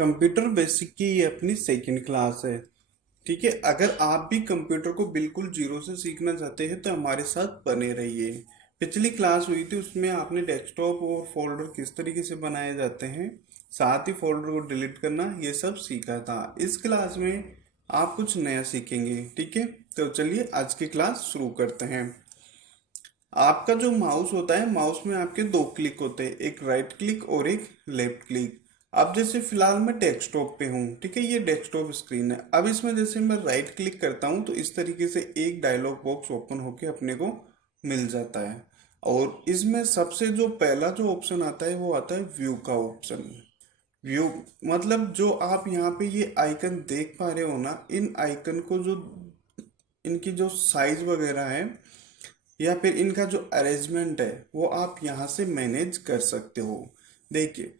Computer basic की ये अपनी सेकंड क्लास है। ठीक है, अगर आप भी कंप्यूटर को बिल्कुल जीरो से सीखना चाहते हैं तो हमारे साथ बने रहिए। पिछली क्लास हुई थी, उसमें आपने डेस्कटॉप और फोल्डर किस तरीके से बनाए जाते हैं, साथ ही फोल्डर को डिलीट करना, ये सब सीखा था। इस क्लास में आप कुछ नया सीखेंगे। ठीक है, तो चलिए आज की क्लास शुरू करते हैं। आपका जो माउस होता है, माउस में आपके दो क्लिक होते हैं, एक राइट क्लिक और एक लेफ्ट क्लिक। अब जैसे फिलहाल मैं डेस्कटॉप पे हूँ, ठीक है, ये डेस्कटॉप स्क्रीन है। अब इसमें जैसे मैं राइट क्लिक करता हूँ तो इस तरीके से एक डायलॉग बॉक्स ओपन होके अपने को मिल जाता है। और इसमें सबसे जो पहला जो ऑप्शन आता है वो आता है व्यू का ऑप्शन। व्यू मतलब जो आप यहाँ पे ये आइकन देख पा रहे हो ना, इन आइकन को जो इनकी जो साइज वगैरह है या फिर इनका जो अरेंजमेंट है वो आप यहाँ से मैनेज कर सकते हो। देखिए,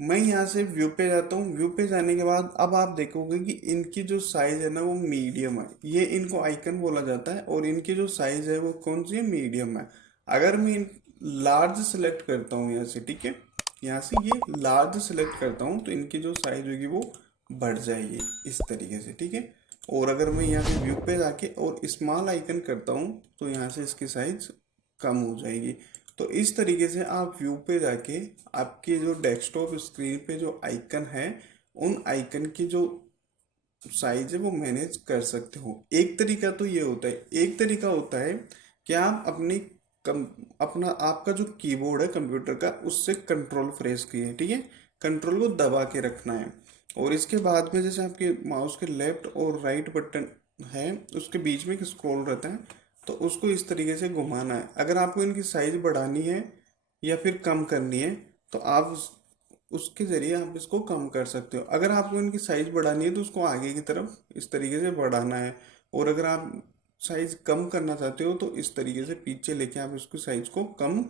मैं यहाँ से व्यू पे जाता हूँ। व्यू पे जाने के बाद अब आप देखोगे कि इनकी जो साइज है ना वो मीडियम है, ये इनको आइकन बोला जाता है। और इनकी जो साइज है वो कौन सी है, मीडियम है। अगर मैं लार्ज सेलेक्ट करता हूँ यहाँ से, ठीक है, यहाँ से ये लार्ज सेलेक्ट करता हूँ तो इनकी जो साइज होगी वो बढ़ जाएगी इस तरीके से। ठीक है, और अगर मैं यहाँ से व्यू पे जाके और स्मॉल आइकन करता हूँ तो यहाँ से इसकी साइज कम हो जाएगी। तो इस तरीके से आप व्यू पे जाके आपके जो डेस्कटॉप स्क्रीन पे जो आइकन है, उन आइकन की जो साइज है वो मैनेज कर सकते हो। एक तरीका तो ये होता है। एक तरीका होता है कि आप अपना आपका जो कीबोर्ड है कंप्यूटर का, उससे कंट्रोल प्रेस किए, ठीक है, कंट्रोल को दबा के रखना है। और इसके बाद में जैसे आपके माउस के लेफ्ट और राइट बटन है, उसके बीच में एक स्क्रॉल रहता है, तो उसको इस तरीके से घुमाना है। अगर आपको इनकी साइज बढ़ानी है या फिर कम करनी है तो आप उसके ज़रिए आप इसको कम कर सकते हो। अगर आपको इनकी साइज़ बढ़ानी है तो उसको आगे की तरफ इस तरीके से बढ़ाना है। और अगर आप साइज़ कम करना चाहते हो तो इस तरीके से पीछे लेके आप इसकी साइज़ को कम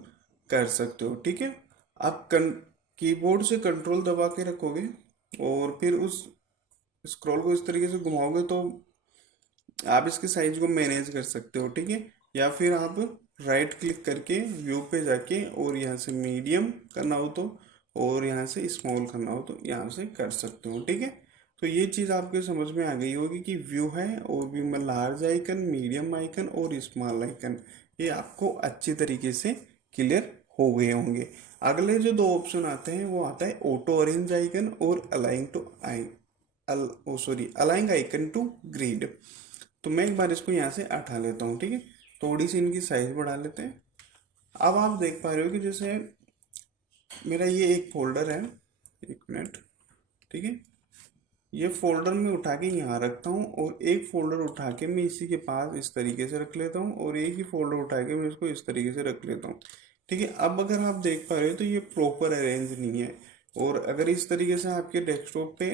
कर सकते हो। ठीक है, आप कीबोर्ड से कंट्रोल दबा के रखोगे और फिर उस स्क्रॉल को इस तरीके से घुमाओगे तो आप इसकी साइज को मैनेज कर सकते हो। ठीक है, या फिर आप राइट क्लिक करके व्यू पे जाके और यहाँ से मीडियम करना हो तो, और यहाँ से स्मॉल करना हो तो यहाँ से कर सकते हो। ठीक है, तो ये चीज़ आपके समझ में आ गई होगी कि व्यू है और व्यू में लार्ज आइकन, मीडियम आइकन और स्मॉल आइकन, ये आपको अच्छी तरीके से क्लियर हो गए होंगे। अगले जो दो ऑप्शन आते हैं वो आता है ऑटो अरेंज आइकन और अलाइन टू आई अलाइंग आइकन टू ग्रिड। तो मैं एक बार इसको यहाँ से हटा लेता हूँ। ठीक है, थोड़ी सी इनकी साइज बढ़ा लेते हैं। अब आप देख पा रहे हो कि जैसे मेरा ये एक फोल्डर है, एक मिनट, ठीक है, ये फोल्डर मैं उठा के यहाँ रखता हूँ और एक फोल्डर उठा के मैं इसी के पास इस तरीके से रख लेता हूँ और एक ही फोल्डर उठा के मैं इसको इस तरीके से रख लेता हूँ। ठीक है, अब अगर आप देख पा रहे हो तो ये प्रॉपर अरेंज नहीं है। और अगर इस तरीके से आपके डेस्कटॉप पे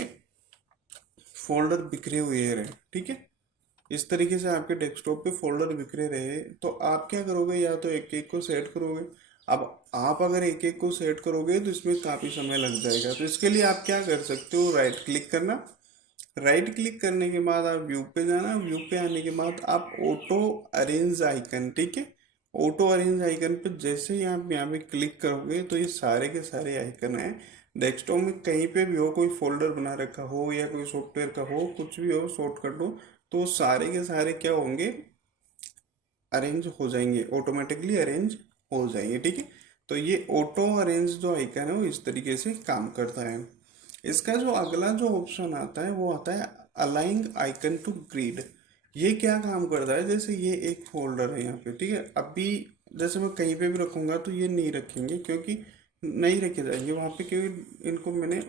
फोल्डर बिखरे हुए रहे, ठीक है, इस तरीके से आपके डेस्कटॉप पे फोल्डर बिखरे रहे तो आप क्या करोगे, या तो एक एक को सेट करोगे। अब आप अगर एक एक को सेट करोगे तो इसमें काफ़ी समय लग जाएगा। तो इसके लिए आप क्या कर सकते हो, राइट क्लिक करना। राइट क्लिक करने के बाद आप व्यू पे जाना। व्यू पे आने के बाद आप ऑटो अरेंज आइकन, ठीक है, ऑटो अरेंज आइकन पे जैसे ही आप यहाँ पे क्लिक करोगे तो ये सारे के सारे आइकन हैं। डेस्कटॉप में कहीं पे भी हो, कोई फोल्डर बना रखा हो या कोई सॉफ्टवेयर का हो, कुछ भी हो शॉर्टकट हो, तो सारे के सारे क्या होंगे, अरेंज हो जाएंगे, ऑटोमेटिकली अरेंज हो जाएंगे। ठीक है, तो ये ऑटो अरेंज जो आइकन है वो इस तरीके से काम करता है। इसका जो अगला जो ऑप्शन आता है वो आता है अलाइंग आइकन टू ग्रिड। ये क्या काम करता है, जैसे ये एक फोल्डर है यहाँ पे, ठीक है, अभी जैसे मैं कहीं पे भी रखूंगा तो ये नहीं रखेंगे, क्योंकि नहीं रखे जाएंगे वहाँ पे, क्योंकि इनको मैंने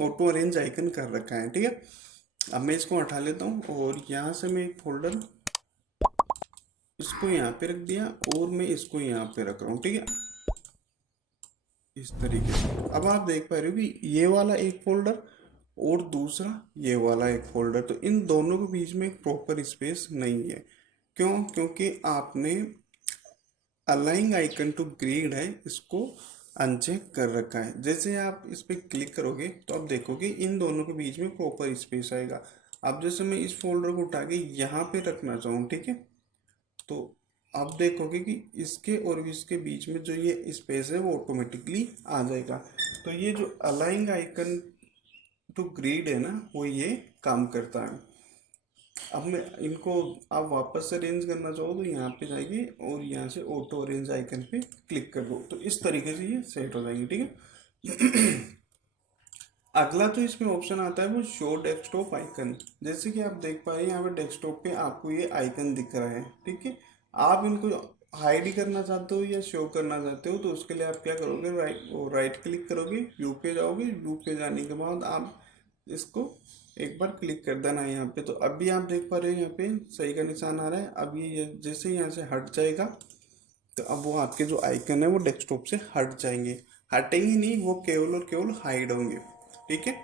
ऑटो अरेंज आइकन कर रखा है। ठीक है, अब मैं इसको हटा लेता हूँ और यहाँ से मैं एक फोल्डर इसको यहाँ पे रख दिया और मैं इसको यहाँ पे रख रहा हूँ। ठीक है, इस तरीके से अब आप देख पा रहे हो कि ये वाला एक फोल्डर और दूसरा ये वाला एक फोल्डर, तो इन दोनों के बीच में एक प्रॉपर स्पेस नहीं है। क्यों, क्योंकि आपने अलाइंग आइकन टू ग्रिड है इसको अनचेक कर रखा है। जैसे आप इस पर क्लिक करोगे तो आप देखोगे इन दोनों के बीच में प्रॉपर स्पेस आएगा। अब जैसे मैं इस फोल्डर को उठा के यहाँ पे रखना चाहूँ, ठीक है, तो आप देखोगे कि इसके और इसके बीच में जो ये स्पेस है वो ऑटोमेटिकली आ जाएगा। तो ये जो अलाइंग आइकन टू ग्रिड है ना, वो ये काम करता है। अब मैं इनको आप वापस से अरेंज करना चाहो तो यहाँ पे जाइए और यहाँ से ऑटो अरेंज आइकन पे क्लिक कर दो, तो इस तरीके से ये सेट हो जाएंगे, ठीक है। अगला तो इसमें ऑप्शन आता है वो शो डेस्कटॉप आइकन। जैसे कि आप देख पा रहे हैं यहाँ पे डेस्कटॉप पे आपको ये आइकन दिख रहा है, ठीक है। आप इनको हाइड करना चाहते हो या शो करना चाहते हो, तो उसके लिए आप क्या करोगे, राइट क्लिक करोगे, व्यू पे जाओगे, व्यू पे जाने के बाद आप इसको एक बार क्लिक कर देना है यहाँ पे। तो अभी आप देख पा रहे हो यहाँ पे सही का निशान आ रहा है। अभी ये जैसे ही यहाँ से हट जाएगा तो अब वो आपके जो आइकन है वो डेस्कटॉप से हट जाएंगे। हटेंगे नहीं, वो केवल और केवल हाइड होंगे, ठीक है।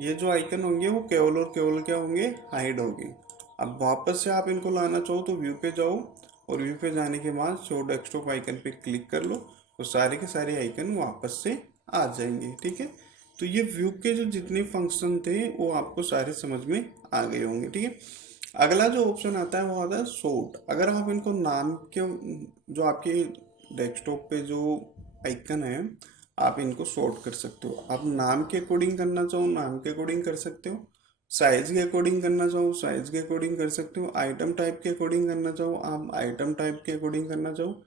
ये जो आइकन होंगे वो केवल और केवल क्या होंगे, हाइड होंगे। अब वापस से आप इनको लाना चाहो तो व्यू पे जाओ और व्यू पे जाने के बाद शो डेस्कटॉप आइकन पे क्लिक कर लो, तो सारे के सारे आइकन वापस से आ जाएंगे, ठीक है। तो ये व्यू के जो जितने फंक्शन थे वो आपको सारे समझ में आ गए होंगे, ठीक है। अगला जो ऑप्शन आता है वो आता है सॉर्ट। अगर आप इनको नाम के जो आपके डेस्कटॉप पे जो आइकन है आप इनको सॉर्ट कर सकते हो। आप नाम के अकॉर्डिंग करना चाहो नाम के अकॉर्डिंग कर सकते हो, साइज के अकॉर्डिंग करना चाहो साइज के अकॉर्डिंग कर सकते हो, आइटम टाइप के अकॉर्डिंग करना चाहो आप आइटम टाइप के अकॉर्डिंग करना चाहो,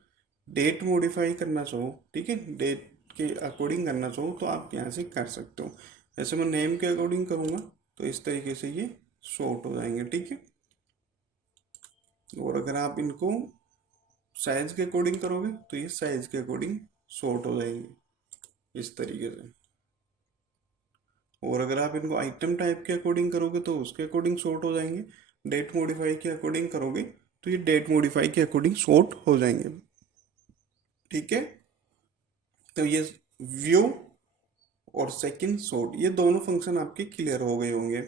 डेट मॉडिफाई करना चाहो, ठीक है, डेट के अकॉर्डिंग करना चाहो तो आप यहाँ से कर सकते हो। जैसे मैं नेम के अकॉर्डिंग करूँगा तो इस तरीके से ये सॉर्ट हो जाएंगे, ठीक है। और अगर आप इनको साइज के अकॉर्डिंग करोगे तो ये साइज के अकॉर्डिंग सॉर्ट हो जाएंगे इस तरीके से। और अगर आप इनको आइटम टाइप के अकॉर्डिंग करोगे तो उसके अकॉर्डिंग सॉर्ट हो जाएंगे। डेट मॉडिफाई के अकॉर्डिंग करोगे तो ये डेट मॉडिफाई के अकॉर्डिंग सॉर्ट हो जाएंगे, ठीक है। तो ये व्यू और सेकंड सॉर्ट ये दोनों फंक्शन आपके क्लियर हो गए होंगे।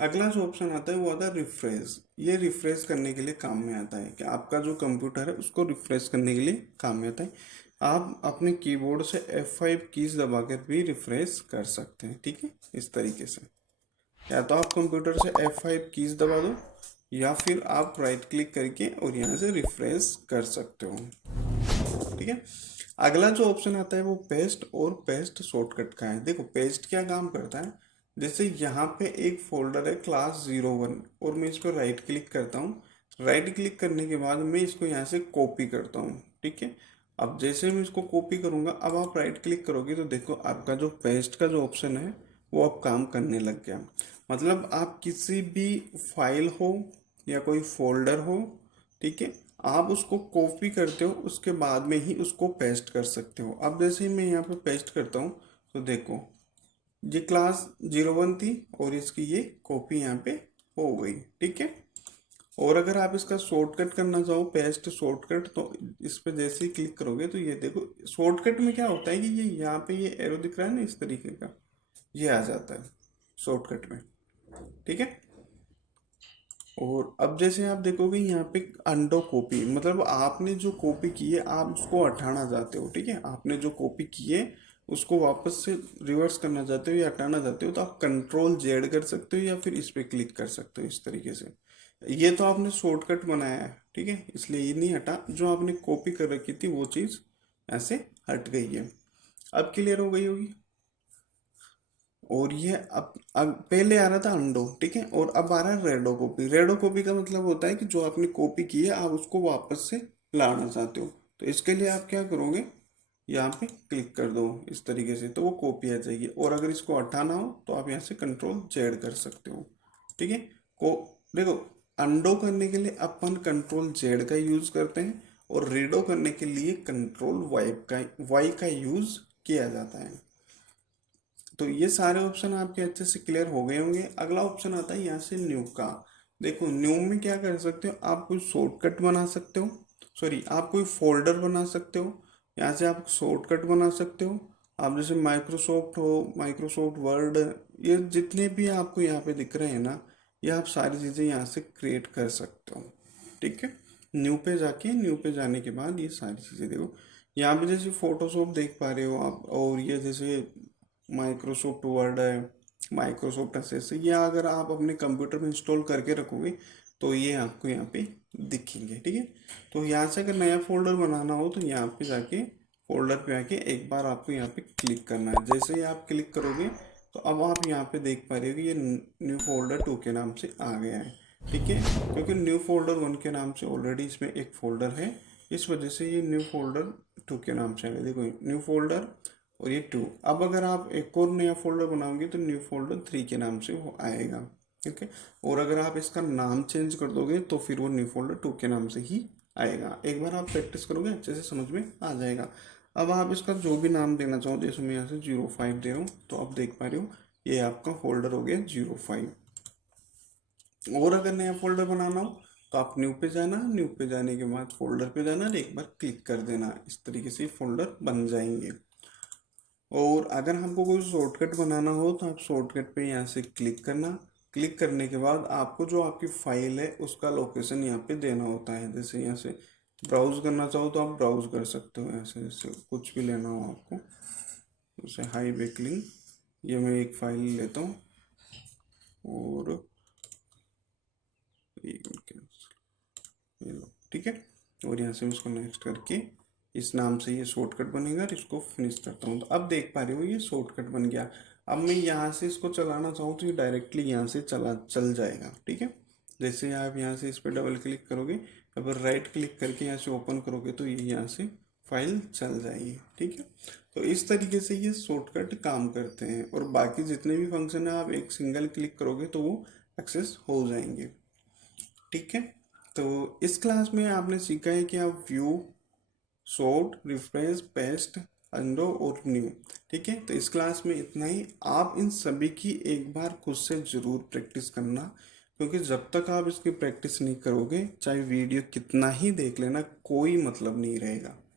अगला जो ऑप्शन आता है वो आता है रिफ्रेश। ये रिफ्रेश करने के लिए काम में आता है कि आपका जो कंप्यूटर है उसको रिफ्रेश करने के लिए काम में आता है। आप अपने कीबोर्ड से F5 कीज दबाकर भी रिफ्रेश कर सकते हैं, ठीक है, इस तरीके से। या तो आप कंप्यूटर से F5 कीज दबा दो या फिर आप राइट क्लिक करके और यहाँ से रिफ्रेश कर सकते हो, ठीक है। अगला जो ऑप्शन आता है वो पेस्ट और पेस्ट शॉर्टकट का है। देखो पेस्ट क्या काम करता है, जैसे यहाँ पे एक फोल्डर है क्लास 01 और मैं इस पर राइट क्लिक करता हूँ। राइट क्लिक करने के बाद मैं इसको यहाँ से कॉपी करता हूँ, ठीक है। अब जैसे मैं इसको कॉपी करूँगा, अब आप राइट क्लिक करोगे तो देखो आपका जो पेस्ट का जो ऑप्शन है वो अब काम करने लग गया। मतलब आप किसी भी फाइल हो या कोई फोल्डर हो, ठीक है, आप उसको कॉपी करते हो उसके बाद में ही उसको पेस्ट कर सकते हो। अब जैसे ही मैं यहाँ पे पेस्ट करता हूँ तो देखो ये क्लास 01 थी और इसकी ये कॉपी यहाँ पे हो गई, ठीक है। और अगर आप इसका शॉर्टकट करना चाहो पेस्ट शॉर्टकट तो इस पे जैसे ही क्लिक करोगे तो ये देखो शॉर्टकट में क्या होता है कि ये यहाँ पे ये एरो दिख रहा है ना इस तरीके का, ये आ जाता है शॉर्टकट में, ठीक है। और अब जैसे आप देखोगे यहाँ पे अंडो कॉपी, मतलब आपने जो कॉपी की है आप उसको हटाना चाहते हो, ठीक है। आपने जो कॉपी की है उसको वापस से रिवर्स करना चाहते हो या हटाना चाहते हो तो आप कंट्रोल जेड कर सकते हो या फिर इस पे क्लिक कर सकते हो इस तरीके से। ये तो आपने शॉर्टकट बनाया है, ठीक है, इसलिए ये नहीं हटा। जो आपने कॉपी कर रखी थी वो चीज़ ऐसे हट गई है। अब क्लियर हो गई होगी। और ये अब पहले आ रहा था अंडो, ठीक है, और अब आ रहा है रेडो कॉपी। रेडो कॉपी का मतलब होता है कि जो आपने कॉपी की है आप उसको वापस से लाना चाहते हो, तो इसके लिए आप क्या करोगे, यहाँ पे क्लिक कर दो इस तरीके से तो वो कॉपी आ जाएगी। और अगर इसको हटाना हो तो आप यहाँ से कंट्रोल जेड कर सकते हो, ठीक है। को देखो अंडो करने के लिए अपन कंट्रोल जेड का यूज करते हैं और रीडो करने के लिए कंट्रोल वाई का यूज किया जाता है। तो ये सारे ऑप्शन आपके अच्छे से क्लियर हो गए होंगे। अगला ऑप्शन आता है यहाँ से न्यू का। देखो न्यू में क्या कर सकते हो, आप कोई शॉर्टकट बना सकते हो, सॉरी आप कोई फोल्डर बना सकते हो, यहाँ से आप शॉर्टकट बना सकते हो। आप जैसे माइक्रोसॉफ्ट हो, माइक्रोसॉफ्ट वर्ड, ये जितने भी आपको यहाँ पे दिख रहे हैं ना, ये आप सारी चीज़ें यहाँ से क्रिएट कर सकते हो, ठीक है। न्यू पे जाके न्यू पे जाने के बाद ये सारी चीज़ें देखो यहाँ पे जैसे फोटोशॉप देख पा रहे हो आप, और ये जैसे माइक्रोसॉफ्ट वर्ड है, माइक्रोसॉफ्ट एसेस, ये अगर आप अपने कंप्यूटर में इंस्टॉल करके रखोगे तो ये आपको यहाँ पे दिखेंगे, ठीक है। तो यहाँ से अगर नया फोल्डर बनाना हो तो यहाँ पे जाके फोल्डर पे आके एक बार आपको यहाँ पे क्लिक करना है। जैसे ही आप क्लिक करोगे तो अब आप यहाँ पे देख पा रहे हो कि ये न्यू फोल्डर 2 के नाम से आ गया है। ठीक है, क्योंकि न्यू फोल्डर 1 के नाम से ऑलरेडी इसमें एक फोल्डर है, इस वजह से ये न्यू फोल्डर 2 के नाम से आ गया। देखो न्यू फोल्डर और ये 2। अब अगर आप एक और नया फोल्डर बनाओगे तो न्यू फोल्डर 3 के नाम से वो आएगा। ठीक है, और अगर आप इसका नाम चेंज कर दोगे तो फिर वो न्यू फोल्डर 2 के नाम से ही आएगा। एक बार आप प्रैक्टिस करोगे अच्छे से समझ में आ जाएगा। अब आप इसका जो भी नाम देना चाहो, जैसे मैं यहाँ से 05 दे रहा हूँ, तो आप देख पा रहे हो ये आपका फोल्डर हो गया 05। और अगर नया फोल्डर बनाना हो तो आप न्यू पे जाना, न्यू पे जाने के बाद फोल्डर पे जाना और एक बार क्लिक कर देना। इस तरीके से फोल्डर बन जाएंगे। और अगर हमको कोई शॉर्टकट बनाना हो तो आप शॉर्टकट पे यहाँ से क्लिक करना। क्लिक करने के बाद आपको जो आपकी फाइल है उसका लोकेशन यहाँ पे देना होता है। जैसे यहाँ से ब्राउज करना चाहो तो आप ब्राउज कर सकते हो ऐसे, जैसे कुछ भी लेना हो आपको, जैसे हाई बैकलिंक, ये मैं एक फाइल लेता हूँ और ये लो। ठीक है, और यहाँ से मैं उसको नेक्स्ट करके इस नाम से ये शॉर्टकट बनेगा और इसको फिनिश करता हूँ। तो अब देख पा रहे हो ये शॉर्टकट बन गया। अब मैं यहाँ से इसको चलाना चाहूँ तो ये डायरेक्टली यहाँ से चल जाएगा। ठीक है, जैसे आप यहाँ से इस पर डबल क्लिक करोगे, अगर राइट क्लिक करके यहाँ से ओपन करोगे तो ये यहाँ से फाइल चल जाएगी। ठीक है, तो इस तरीके से ये शॉर्टकट काम करते हैं और बाकी जितने भी फंक्शन है आप एक सिंगल क्लिक करोगे तो वो एक्सेस हो जाएंगे। ठीक है, तो इस क्लास में आपने सीखा है कि आप व्यू, सॉर्ट, रिफ्रेश, पेस्ट, अंडो और न्यू। ठीक है, तो इस क्लास में इतना ही। आप इन सभी की एक बार खुद से ज़रूर प्रैक्टिस करना, क्योंकि जब तक आप इसकी प्रैक्टिस नहीं करोगे चाहे वीडियो कितना ही देख लेना कोई मतलब नहीं रहेगा।